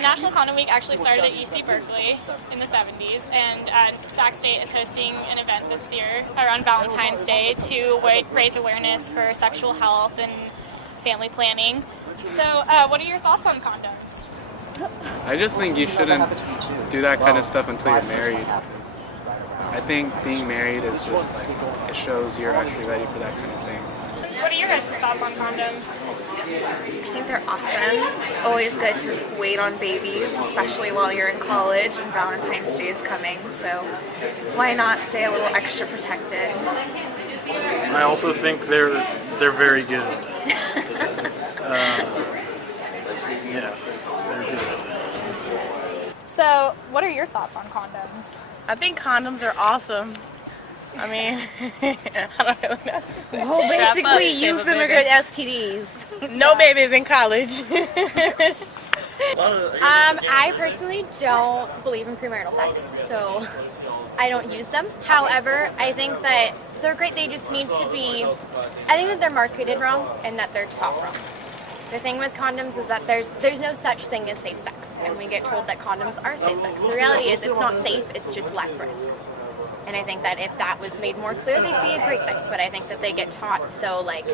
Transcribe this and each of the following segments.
National Condom Week actually started at UC Berkeley in the 70s, and Sac State is hosting an event this year around Valentine's Day to raise awareness for sexual health and family planning. So what are your thoughts on condoms? I just think you shouldn't do that kind of stuff until you're married. I think being married is just, it shows you're actually ready for that kind of thing. What are your guys' thoughts on condoms? I think they're awesome. It's always good to wait on babies, especially while you're in college and Valentine's Day is coming, so why not stay a little extra protected? I also think they're very good. Yes, they're good. So what are your thoughts on condoms? I think condoms are awesome. I mean, I don't really know. Well, basically use them to get STDs. No babies in college. I personally don't believe in premarital sex, so I don't use them. However, I think that they're great. They just need to be, I think that they're marketed wrong and that they're taught wrong. The thing with condoms is that there's no such thing as safe sex, and we get told that condoms are safe sex. The reality is it's not safe, it's just less risk. And I think that if that was made more clear, they'd be a great thing. But I think that they get taught so, like,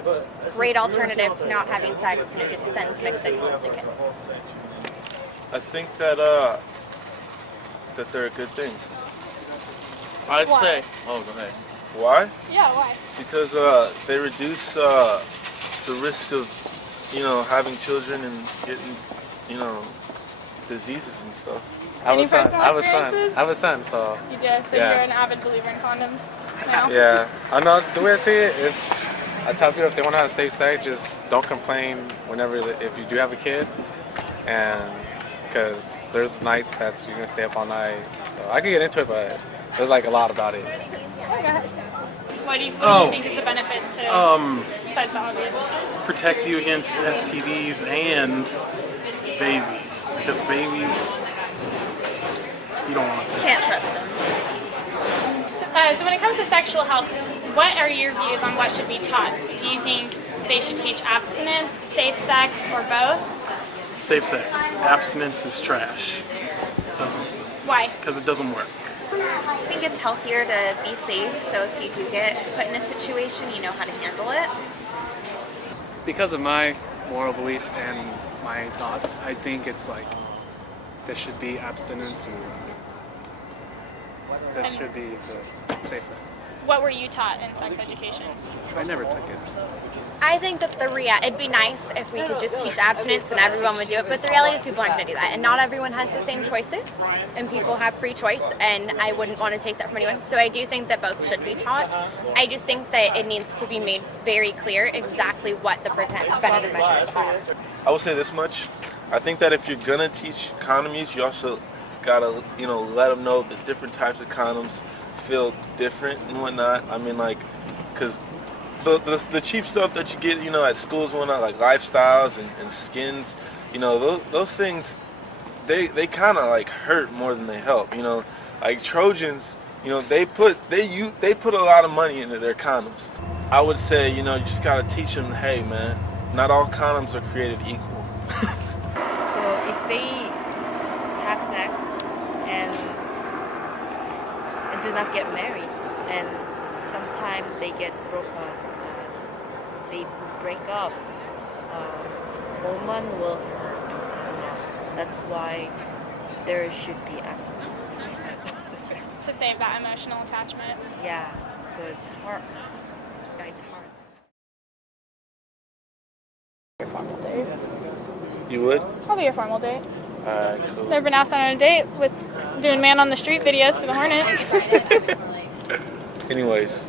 great alternative to not having sex, and it just sends mixed signals to kids. I think that they're a good thing. I'd Why? say. Oh, go ahead. Why? Yeah, why? Because they reduce the risk of, having children and getting, diseases and stuff. I Any have a son. personal I have a son. experiences? I have a son, so You do, so Yeah. you're an avid believer in condoms now? yeah. I know the way I see it is, I tell people if they want to have safe sex, just don't complain if you do have a kid, and because there's nights that you're gonna stay up all night. So I could get into it, but there's like a lot about it. What do you think is the benefit to, besides the obvious? Protects you against STDs and babies, because babies, you don't want them. Can't trust them. So when it comes to sexual health, what are your views on what should be taught? Do you think they should teach abstinence, safe sex, or both? Safe sex. Abstinence is trash. Why? Because it doesn't work. I think it's healthier to be safe, so if you do get put in a situation, you know how to handle it. Because of my moral beliefs and my thoughts, I think it's like there should be abstinence and this should be the safe sex. What were you taught in sex education? I never took it. I think that it'd be nice if we could just teach abstinence and everyone would do it, but the reality is people aren't going to do that. And not everyone has the same choices, and people have free choice, and I wouldn't want to take that from anyone. So I do think that both should be taught. I just think that it needs to be made very clear exactly what the preventative measures are. I will say this much. I think that if you're gonna teach condom use, you also gotta, let them know that different types of condoms feel different and whatnot. I mean, like, because the cheap stuff that you get, at schools and whatnot, like Lifestyles and Skins, those things, they kind of like hurt more than they help. Like Trojans, they put a lot of money into their condoms. I would say, you just gotta teach them, hey man, not all condoms are created equal. So if they have sex and do not get married, and sometimes they get broke up, they break up, woman will hurt. That's why there should be abstinence. To save that emotional attachment. Yeah, so it's hard. It's hard. Your formal date. You would? Probably your formal date. Alright, cool. Never been asked on a date with doing man on the street videos for the Hornet. Anyways.